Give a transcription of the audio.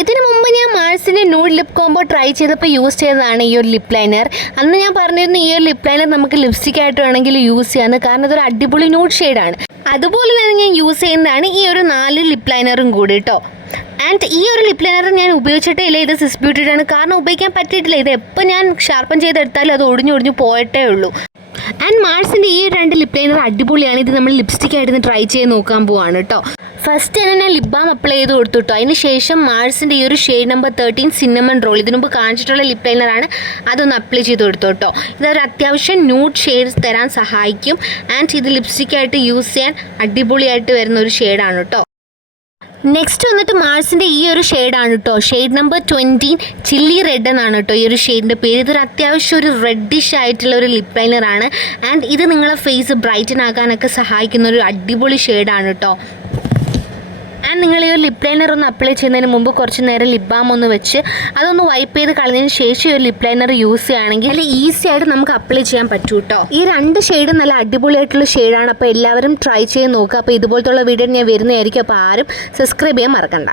ഇതിനു മുമ്പ് ഞാൻ മാഴ്സിൻ്റെ ന്യൂഡ് ലിപ് കോംബോ ട്രൈ ചെയ്തപ്പോൾ യൂസ് ചെയ്തതാണ് ഈ ഒരു ലിപ് ലൈനർ. അന്ന് ഞാൻ പറഞ്ഞിരുന്നു ഈ ഒരു ലിപ് ലൈനർ നമുക്ക് ലിപ്സ്റ്റിക് ആയിട്ട് വേണമെങ്കിൽ യൂസ് ചെയ്യാമെന്ന്, കാരണം ഇതൊരു അടിപൊളി ന്യൂഡ് ഷെയ്ഡാണ്. അതുപോലെ തന്നെ ഞാൻ യൂസ് ചെയ്യുന്നതാണ് ഈ ഒരു 4 ലിപ് ലൈനറും കൂടി കേട്ടോ. ആൻഡ് ഈ ഒരു ലിപ് ലൈനർ ഞാൻ ഉപയോഗിച്ചിട്ടേ ഇല്ല, ഇത് സിസ് ബ്യൂട്ടിയുടെ, കാരണം ഉപയോഗിക്കാൻ പറ്റിയിട്ടില്ല. ഇത് എപ്പോൾ ഞാൻ ഷാർപ്പൻ ചെയ്തെടുത്താലും അത് ഒടിഞ്ഞൊടിഞ്ഞ് പോയിട്ടേ ഉള്ളൂ. ആൻഡ് മാഴ്സിൻ്റെ ഈ 2 ലിപ് ലൈനർ അടിപൊളിയാണ്. ഇത് നമ്മൾ ലിപ്സ്റ്റിക് ആയിട്ട് ട്രൈ ചെയ്ത് നോക്കാൻ പോവാണ് കേട്ടോ. ഫസ്റ്റ് തന്നെ ഞാൻ ലിപ് ബാം അപ്ലൈ ചെയ്ത് കൊടുത്തു കേട്ടോ. അതിന് ശേഷം മാഴ്സിൻ്റെ ഈ ഒരു ഷെയ്ഡ് നമ്പർ 13 സിന്നമൺ റോൾ, ഇതിനു മുമ്പ് കാണിച്ചിട്ടുള്ള ലിപ് ലൈനറാണ്, അതൊന്ന് അപ്ലൈ ചെയ്ത് കൊടുത്തു കേട്ടോ. ഇതൊരു അത്യാവശ്യം ന്യൂഡ് ഷെയ്ഡ്സ് തരാൻ സഹായിക്കും. ആൻഡ് ഇത് ലിപ്സ്റ്റിക് ആയിട്ട് യൂസ് ചെയ്യാൻ അടിപൊളിയായിട്ട് വരുന്ന ഒരു ഷെയ്ഡാണ് കേട്ടോ. നെക്സ്റ്റ് വന്നിട്ട് മാഴ്സിൻ്റെ ഈ ഒരു ഷെയ്ഡാണ് കേട്ടോ. ഷെയ്ഡ് നമ്പർ 20 ചില്ലി റെഡ് എന്നാണ് കേട്ടോ ഈ ഒരു ഷെയ്ഡിൻ്റെ പേര്. ഇതൊരു അത്യാവശ്യം ഒരു റെഡിഷ് ആയിട്ടുള്ള ഒരു ലിപ് ലൈനറാണ്. ആൻഡ് ഇത് നിങ്ങളെ ഫേസ് ബ്രൈറ്റൻ ആക്കാനൊക്കെ സഹായിക്കുന്ന ഒരു അടിപൊളി ഷെയ്ഡാണ് കേട്ടോ. ആൻഡ് നിങ്ങൾ ഈ ഒരു ലിപ് ലൈനർ ഒന്ന് അപ്ലൈ ചെയ്യുന്നതിന് മുമ്പ് കുറച്ച് നേരം ലിപ് ബാം ഒന്ന് വെച്ച് അതൊന്ന് വൈപ്പ് ചെയ്ത് കളഞ്ഞതിന് ശേഷം ഈ ഒരു ലിപ് ലൈനർ യൂസ് ചെയ്യുകയാണെങ്കിൽ നല്ല ഈസി ആയിട്ട് നമുക്ക് അപ്ലൈ ചെയ്യാൻ പറ്റും കേട്ടോ. ഈ 2 ഷെയ്ഡും നല്ല അടിപൊളിയായിട്ടുള്ള ഷെയ്ഡാണ്. അപ്പോൾ എല്ലാവരും ട്രൈ ചെയ്ത് നോക്കുക. അപ്പോൾ ഇതുപോലത്തുള്ള വീഡിയോ ഞാൻ വരുന്നതായിരിക്കും. അപ്പോൾ ആരും സബ്സ്ക്രൈബ് ചെയ്യാൻ മറക്കണ്ട.